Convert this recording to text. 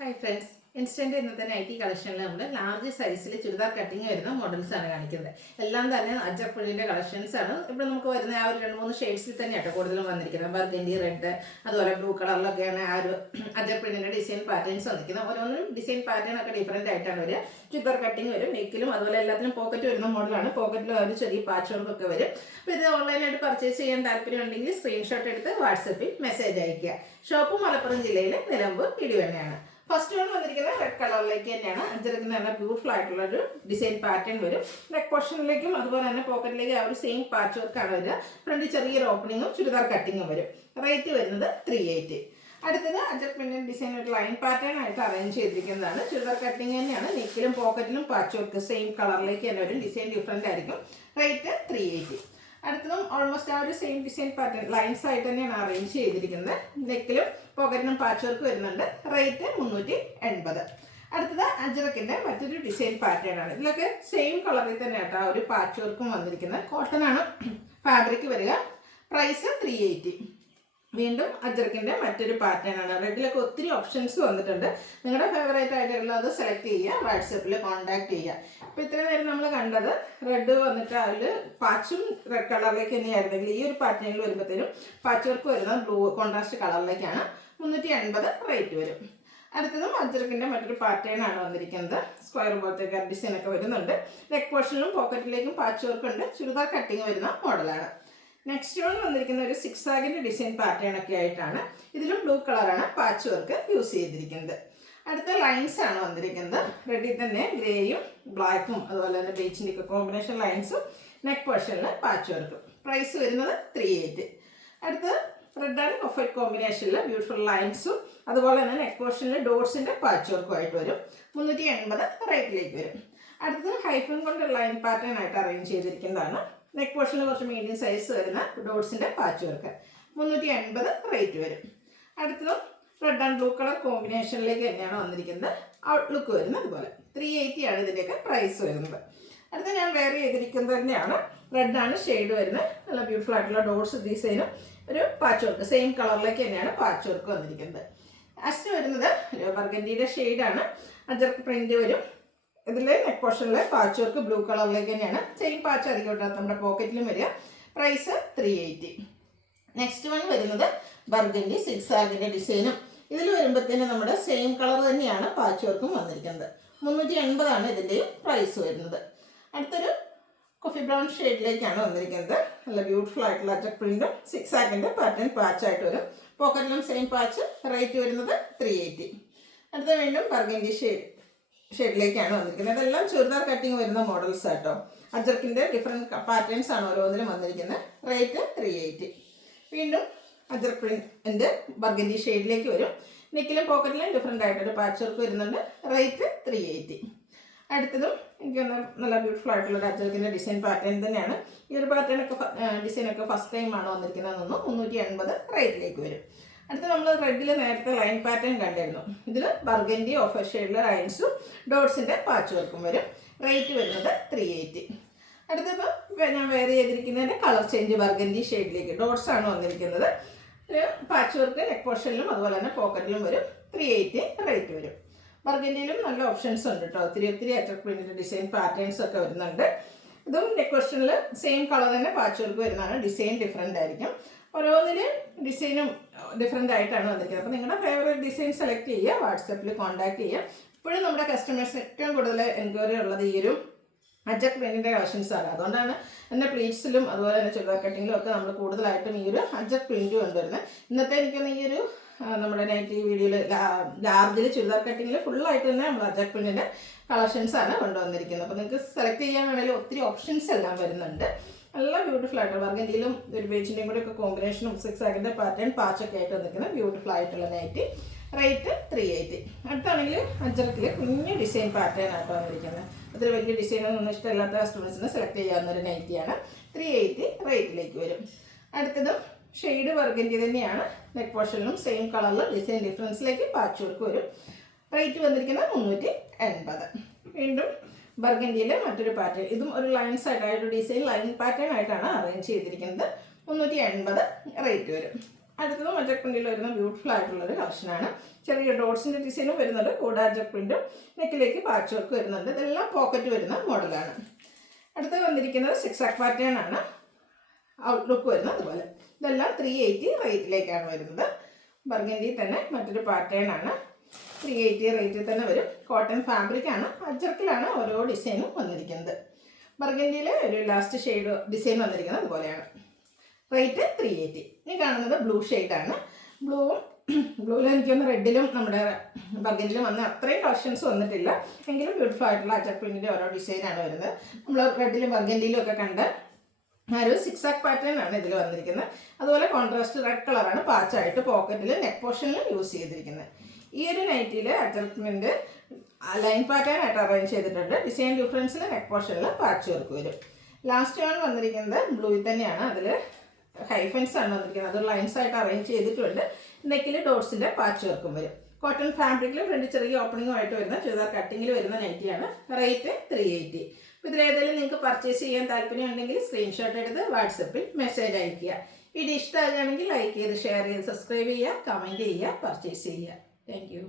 Hi friends, instant ഇന്നത്തെ nightie കളക്ഷനിൽ നമ്മൾ large സൈസിൽ ചുരിദാർ കട്ടിങ് വരുന്ന മോഡൽസ് ആണ് കാണിക്കുന്നത്. എല്ലാം തന്നെ അജർപ്രിന്റിന്റെ കളക്ഷൻസ് ആണ്. ഇവിടെ നമുക്ക് വരുന്ന ആ ഒരു 2-3 ഷെയ്ഡ്സിൽ തന്നെയാണ് കൂടുതലും വന്നിരിക്കുന്നത്. ബർഗൻഡി റെഡ്, അതുപോലെ ബ്ലൂ കളറിലൊക്കെയാണ് ആ ഒരു അജർപ്രിന്റിന്റെ ഡിസൈൻ പാറ്റേൺസ് വന്നിരിക്കുന്നത്. ഓരോന്നിനും ഡിസൈൻ പാറ്റേൺ ഒക്കെ ഡിഫറെന്റ് ആയിട്ടാണ് വരിക. ചുരിദാർ കട്ടിങ് വരും, നെക്കിലും അതുപോലെ എല്ലാത്തിനും പോക്കറ്റ് വരുന്ന മോഡലാണ്. പോക്കറ്റിൽ ഒരു ചെറിയ പാച്ച് വർക്ക് ഒക്കെ വരും. അപ്പോൾ ഇത് ഓൺലൈനായിട്ട് പർച്ചേസ് ചെയ്യാൻ താല്പര്യം ഉണ്ടെങ്കിൽ സ്ക്രീൻഷോട്ട് എടുത്ത് വാട്സപ്പിൽ മെസ്സേജ് അയയ്ക്കുക. ഷോപ്പ് മലപ്പുറം ജില്ലയിലെ നിലമ്പൂർ ഇടിവണ്ണയാണ്. ഫസ്റ്റ് വൺ വന്നിരിക്കുന്നത് റെഡ് കളറിലേക്ക് തന്നെയാണ്. അഞ്ചരക്കുന്ന നല്ല ബ്യൂട്ടിഫുൾ ആയിട്ടുള്ള ഒരു ഡിസൈൻ പാറ്റേൺ വരും. നെക്ക് പോർഷനിലേക്കും അതുപോലെ തന്നെ പോക്കറ്റിലേക്ക് ആ ഒരു സെയിം പാച്ച് വർക്കാണ് വരിക. ഫ്രണ്ട് ചെറിയൊരു ഓപ്പണിങ്ങും ചുരിദാർ കട്ടിങ്ങും വരും. റേറ്റ് വരുന്നത് 380. അടുത്തത് അജർപ്രിന്റഡ് ഡിസൈൻ ഒരു ലൈൻ പാറ്റേൺ ആയിട്ട് അറേഞ്ച് ചെയ്തിരിക്കുന്നതാണ്. ചുരിദാർ കട്ടിങ് തന്നെയാണ്. നെക്കിലും പോക്കറ്റിലും പാച്ച് വർക്ക് സെയിം കളറിലേക്ക് തന്നെ വരും. ഡിസൈൻ ഡിഫറെന്റ് ആയിരിക്കും. റേറ്റ് 380. അടുത്തതും ഓൾമോസ്റ്റ് ആ ഒരു സെയിം ഡിസൈൻ പാറ്റേൺ ലൈൻസ് ആയിട്ട് തന്നെയാണ് അറേഞ്ച് ചെയ്തിരിക്കുന്നത്. നെക്കിലും പോക്കറ്റിനും പാച്ച് വർക്ക് വരുന്നുണ്ട്. റേറ്റ് 380. അടുത്തത് അജ്രക്കിന്റെ മറ്റൊരു ഡിസൈൻ പാറ്റേൺ ആണ്. ഇതിലൊക്കെ സെയിം കളറിൽ തന്നെ ആയിട്ട് ആ ഒരു പാച്ച് വർക്കും വന്നിരിക്കുന്നത്. കോട്ടൺ ആണ് ഫാബ്രിക് വരിക. പ്രൈസ് 380. വീണ്ടും അജ്രക്കിന്റെ മറ്റൊരു പാറ്റേൺ ആണ്. റെഡിലൊക്കെ ഒത്തിരി ഓപ്ഷൻസ് വന്നിട്ടുണ്ട്. നിങ്ങളുടെ ഫേവറേറ്റ് ആയിട്ടുള്ള അത് സെലക്ട് ചെയ്യുക, വാട്സപ്പിൽ കോൺടാക്ട് ചെയ്യുക. അപ്പോൾ ഇത്രയും നേരം നമ്മൾ കണ്ടത് റെഡ് വന്നിട്ട് അതിൽ പാച്ചും റെഡ് കളറിലേക്ക് തന്നെയായിരുന്നെങ്കിൽ ഈ ഒരു പാറ്റേണിൽ വരുമ്പോഴത്തേനും പാച്ച് വർക്ക് വരുന്നത് ബ്ലൂ കോൺട്രാസ്റ്റ് കളറിലേക്കാണ്. 380 റേറ്റ് വരും. അടുത്തതും അജ്രക്കിന്റെ മറ്റൊരു പാറ്റേൺ ആണ് വന്നിരിക്കുന്നത്. സ്ക്വയർ പോലത്തെ ഡിസൈൻ ഒക്കെ വരുന്നുണ്ട്. നെക്ക് പോർഷനിലും പോക്കറ്റിലേക്കും പാച്ച് വർക്ക് ഉണ്ട്. ചുരിദാർ കട്ടിങ് വരുന്ന മോഡലാണ്. നെക്സ്റ്റ് വൺ വന്നിരിക്കുന്ന ഒരു സിക്സാഗിന്റെ ഡിസൈൻ പാറ്റേൺ ഒക്കെ ആയിട്ടാണ്. ഇതിലും ബ്ലൂ കളറാണ് പാച്ച് വർക്ക് യൂസ് ചെയ്തിരിക്കുന്നത്. അടുത്ത ലൈൻസ് ആണ് വന്നിരിക്കുന്നത്. റെഡിൽ തന്നെ ഗ്രേയും ബ്ലാക്കും അതുപോലെ തന്നെ ബീച്ചിൻ്റെ ഒക്കെ കോമ്പിനേഷൻ ലൈൻസും നെക്ക് പോർഷനിൽ പാച്ച് വർക്കും. പ്രൈസ് വരുന്നത് 380. അടുത്ത് റെഡ് ആൻഡ് ഓഫ് വൈറ്റ് കോമ്പിനേഷനിൽ ബ്യൂട്ടിഫുൾ ലൈൻസും അതുപോലെ തന്നെ നെക്ക് പോർഷനിൽ ഡോട്ട്സിന്റെ പാച്ച് വർക്കും ആയിട്ട് വരും. 380 റേറ്റിലേക്ക് വരും. അടുത്തത് ഹൈഫൺ കൊണ്ട് ലൈൻ പാറ്റേൺ ആയിട്ട് അറേഞ്ച് ചെയ്തിരിക്കുന്നതാണ്. നെക്ക് പോർഷനിൽ കുറച്ച് മീഡിയം സൈസ് വരുന്ന ഡോട്ട്സിന്റെ പാച്ച് വർക്ക്. 380 റേറ്റ് വരും. അടുത്തതും റെഡ് ആൻഡ് ബ്ലൂ കളർ കോമ്പിനേഷനിലേക്ക് തന്നെയാണ് വന്നിരിക്കുന്നത്. ഔട്ട്ലുക്ക് വരുന്നത് അതുപോലെ 380 ആണ് ഇതിൻ്റെയൊക്കെ പ്രൈസ് വരുന്നത്. അടുത്ത ഞാൻ വെയർ ചെയ്തിരിക്കുന്നത് തന്നെയാണ്. റെഡ് ആണ് ഷെയ്ഡ് വരുന്നത്. നല്ല ബ്യൂട്ടിഫുൾ ആയിട്ടുള്ള ഡോട്ട്സ് ഡിസൈനും ഒരു പാച്ച് വർക്ക് സെയിം കളറിലേക്ക് തന്നെയാണ് പാച്ച് വർക്ക് വന്നിരിക്കുന്നത്. ലാസ്റ്റ് വരുന്നത് ബർഗൻഡിയുടെ ഷെയ്ഡാണ്. അജർക്ക് പ്രിന്റ് വരും. ഇതിൽ നെക്ക് പോർഷനിൽ പാച്ച് വർക്ക് ബ്ലൂ കളറിലേക്ക് തന്നെയാണ്. സെയിം പാച്ച് ആയിരിക്കും കേട്ടോ നമ്മുടെ പോക്കറ്റിലും വരിക. പ്രൈസ് 380. നെക്സ്റ്റ് വൺ വരുന്നത് ബർഗൻഡി സിക്സാഗിന്റെ ഡിസൈനും. ഇതിൽ വരുമ്പോഴത്തേനും നമ്മുടെ സെയിം കളർ തന്നെയാണ് പാച്ച് വർക്കും വന്നിരിക്കുന്നത്. 380 ആണ് ഇതിൻ്റെയും പ്രൈസ് വരുന്നത്. അടുത്തൊരു കോഫി ബ്രൗൺ ഷെയ്ഡിലേക്കാണ് വന്നിരിക്കുന്നത്. നല്ല ബ്യൂട്ടിഫുൾ ആയിട്ടുള്ള അജക് പ്രിന്റും സിക്സാഗിന്റെ പാറ്റേൺ പാച്ചായിട്ട് വരും. പോക്കറ്റിലും സെയിം പാച്ച്. റേറ്റ് വരുന്നത് 380. അടുത്ത വീണ്ടും ബർഗൻഡി ഷെയ്ഡിലേക്കാണ് വന്നിരിക്കുന്നത്. ഇതെല്ലാം ചുരിദാർ കട്ടിങ് വരുന്ന മോഡൽസ് ആട്ടോ. അജർക്കിന്റെ ഡിഫറെൻറ്റ് പാറ്റേൺസ് ആണ് ഓരോന്നിലും വന്നിരിക്കുന്നത്. റേറ്റ് 380. വീണ്ടും അജർ പ്രിന്റിന്റെ ബർഗൻഡി ഷെയ്ഡിലേക്ക് വരും. നെക്കിലും പോക്കറ്റിലും ഡിഫറെൻ്റ് ആയിട്ടൊരു പാച്ച് വർക്ക് വരുന്നുണ്ട്. റേറ്റ് 380. അടുത്തതും എനിക്ക് നല്ല ബ്യൂട്ടിഫുൾ ആയിട്ടുള്ള ഒരു അജർക്കിന്റെ ഡിസൈൻ പാറ്റേൺ തന്നെയാണ്. ഈ ഒരു പാറ്റേണൊക്കെ ഡിസൈനൊക്കെ ഫസ്റ്റ് ടൈം ആണ് വന്നിരിക്കുന്നതെന്നൊന്നും 380 റേറ്റിലേക്ക് വരും. അടുത്ത നമ്മൾ റെഡിൽ നേരത്തെ ലൈൻ പാറ്റേൺ കണ്ടിരുന്നു. ഇതിൽ ബർഗൻഡി ഓഫ് ഷെയ്ഡിലെ ലൈൻസും ഡോട്ട്സിന്റെ പാച്ച് വർക്കും വരും. റേറ്റ് വരുന്നത് 380. അടുത്തപ്പോൾ ഞാൻ വെയർ ചെയ്തിരിക്കുന്നതിൻ്റെ കളർ ചേഞ്ച് ബർഗൻഡി ഷെയ്ഡിലേക്ക് ഡോട്ട്സ് ആണ് വന്നിരിക്കുന്നത്. ഒരു പാച്ച് വർക്ക് നെക്ക് പോർഷനിലും അതുപോലെ തന്നെ പോക്കറ്റിലും വരും. 380 റേറ്റ് വരും. ബർഗൻഡിയിലും നല്ല ഓപ്ഷൻസ് ഉണ്ട് കേട്ടോ. ഒത്തിരി അജർക്ക് പ്രിന്റിന്റെ ഡിസൈൻ പാറ്റേൺസ് ഒക്കെ വരുന്നുണ്ട്. ഇതും നെക്ക് പോർഷനിൽ സെയിം കളർ തന്നെ പാച്ച് വർക്ക് വരുന്നതാണ്. ഡിസൈൻ ഡിഫറെൻ്റ് ആയിരിക്കും. ഓരോന്നിലും ഡിസൈനും ഡിഫറെൻ്റ് ആയിട്ടാണ് വന്നിരിക്കുന്നത്. അപ്പോൾ നിങ്ങളുടെ ഫേവറേറ്റ് ഡിസൈൻ സെലക്ട് ചെയ്യുക, വാട്സപ്പിൽ കോൺടാക്ട് ചെയ്യുക. ഇപ്പോഴും നമ്മുടെ കസ്റ്റമേഴ്സ് ഏറ്റവും കൂടുതൽ എൻക്വയറി ഉള്ളത് ഈ ഒരു അജക് പ്രിന്റിന്റെ കളക്ഷൻസ് ആണ്. അതുകൊണ്ടാണ് എൻ്റെ പ്ലീറ്റ്സിലും അതുപോലെ തന്നെ ചുരിദാർ കട്ടിങ്ങിലും ഒക്കെ നമ്മൾ കൂടുതലായിട്ടും ഈ ഒരു അജക് പ്രിന്റ് കൊണ്ടുവരുന്നത്. ഇന്നത്തെ എനിക്കൊന്ന് ഈ ഒരു നമ്മുടെ നൈറ്റി വീഡിയോയിൽ ലാർജിൽ ചുരിദാർ കട്ടിങ്ങിൽ ഫുള്ളായിട്ട് തന്നെ നമ്മൾ അജക് പ്രിന്റിന്റെ കളക്ഷൻസ് ആണ് കൊണ്ടുവന്നിരിക്കുന്നത്. അപ്പോൾ നിങ്ങൾക്ക് സെലക്ട് ചെയ്യാൻ വേണമെങ്കിൽ ഒത്തിരി ഓപ്ഷൻസ് എല്ലാം വരുന്നുണ്ട്. നല്ല ബ്യൂട്ടിഫുൾ ആയിട്ട് ബർഗൻഡിയിലും ഒരു ബേച്ചിൻ്റെയും കൂടെ ഒക്കെ കോമ്പിനേഷനും സിക്സാഗിന്റെ പാറ്റേൺ പാച്ചൊക്കെ ആയിട്ട് വന്നിരിക്കുന്ന ബ്യൂട്ടിഫുൾ ആയിട്ടുള്ള നൈറ്റി. റേറ്റ് 380. അടുത്താണെങ്കിൽ അജർക്കിൽ കുഞ്ഞു ഡിസൈൻ പാറ്റേൺ ആയിട്ട് വന്നിരിക്കുന്നത്. അത്ര വലിയ ഡിസൈനൊന്നും ഇഷ്ടമില്ലാത്ത കസ്റ്റമേഴ്സിന് സെലക്ട് ചെയ്യാവുന്നൊരു നൈറ്റിയാണ്. 380 റേറ്റിലേക്ക് വരും. അടുത്തതും ഷെയ്ഡ് ബർഗൻഡി തന്നെയാണ്. നെക്ക് പോർഷനിലും സെയിം കളറിൽ ഡിസൈൻ ഡിഫറൻസിലേക്ക് പാച്ച് വർക്ക് വരും. റേറ്റ് വന്നിരിക്കുന്നത് 380. വീണ്ടും ബർഗൻഡിയിലെ മറ്റൊരു പാറ്റേൺ. ഇതും ഒരു ലൈൻസ് ആയിട്ടായിട്ട് ഡിസൈൻ ലൈൻ പാറ്റേൺ ആയിട്ടാണ് അറേഞ്ച് ചെയ്തിരിക്കുന്നത്. 380 റേറ്റ് വരും. അടുത്തത് അജക് പ്രിന്റിൽ വരുന്ന ബ്യൂട്ടിഫുൾ ആയിട്ടുള്ളൊരു കളക്ഷനാണ്. ചെറിയ ഡോട്ട്സിൻ്റെ ഡിസൈനും വരുന്നുണ്ട്, കൂടെ അജക് പ്രിന്റും നെക്കിലേക്ക് പാച്ച് വർക്ക് വരുന്നുണ്ട്. ഇതെല്ലാം പോക്കറ്റ് വരുന്ന മോഡലാണ്. അടുത്ത് വന്നിരിക്കുന്നത് സിക്സാക് പാറ്റേൺ ആണ് ഔട്ട്ലുക്ക് വരുന്നത്. അതുപോലെ ഇതെല്ലാം 380 റേറ്റിലേക്കാണ് വരുന്നത്. ബർഗൻഡി തന്നെ മറ്റൊരു പാറ്റേൺ ആണ്, 380 റേറ്റിൽ തന്നെ വരും. കോട്ടൺ ഫാബ്രിക് ആണ്, അജർക്കിലാണ് ഓരോ ഡിസൈനും വന്നിരിക്കുന്നത്. ബർഗൻഡിയിൽ ഒരു ലാസ്റ്റ് ഷെയ്ഡ് ഡിസൈൻ വന്നിരിക്കുന്നത് അതുപോലെയാണ്. റേറ്റ് 380. ഇനി കാണുന്നത് ബ്ലൂ ഷെയ്ഡാണ്. ബ്ലൂവിൽ എനിക്കൊന്ന് റെഡിലും നമ്മുടെ ബർഗൻഡിലും വന്ന അത്രയും കളക്ഷൻസ് വന്നിട്ടില്ല, എങ്കിലും ബ്യൂട്ടിഫുൾ ആയിട്ടുള്ള അജക് പ്രിന്റിൻ്റെ ഓരോ ഡിസൈനാണ് വരുന്നത്. നമ്മൾ റെഡിലും ബർഗൻഡിലും ഒക്കെ കണ്ട് ഒരു സിക്സാക് പാറ്റേൺ ആണ് ഇതിൽ വന്നിരിക്കുന്നത്. അതുപോലെ കോൺട്രാസ്റ്റ് റെഡ് കളറാണ് പാച്ചായിട്ട് പോക്കറ്റിൽ നെക്ക് പോർഷനിലും യൂസ് ചെയ്തിരിക്കുന്നത്. ഈ ഒരു നൈറ്റിയിൽ അജക് പ്രിന്റ് ലൈൻ പാറ്റേൺ ആയിട്ട് അറേഞ്ച് ചെയ്തിട്ടുണ്ട്. ഡിസൈൻ ഡിഫറൻസിൽ നെക്ക് പോർഷനിൽ പാച്ച് വർക്ക് വരും. ലാസ്റ്റ് ആണ് വന്നിരിക്കുന്നത് ബ്ലൂയിൽ തന്നെയാണ്, അതിൽ ഹൈഫൻസ് ആണ് വന്നിരിക്കുന്നത്. അത് ലൈൻസ് ആയിട്ട് അറേഞ്ച് ചെയ്തിട്ടുണ്ട്. നെക്കിൽ ഡോട്ട്സിൻ്റെ പാച്ച് വർക്കും വരും. കോട്ടൺ ഫാബ്രിക്കിൽ ഫ്രണ്ട് ചെറിയ ഓപ്പണിങ്ങുമായിട്ട് വരുന്ന ചുരിദാർ കട്ടിങ്ങിൽ വരുന്ന നൈറ്റിയാണ്. റേറ്റ് 380. അപ്പോൾ ഇതിലേതെങ്കിലും നിങ്ങൾക്ക് പർച്ചേസ് ചെയ്യാൻ താല്പര്യം ഉണ്ടെങ്കിൽ സ്ക്രീൻഷോട്ട് എടുത്ത് വാട്സപ്പിൽ മെസ്സേജ് അയയ്ക്കുക. വീഡിയോ ഇഷ്ടമാകുകയാണെങ്കിൽ ലൈക്ക് ചെയ്ത് ഷെയർ ചെയ്ത് സബ്സ്ക്രൈബ് ചെയ്യുക, കമൻറ്റ് ചെയ്യുക, പർച്ചേസ് ചെയ്യുക. Thank you.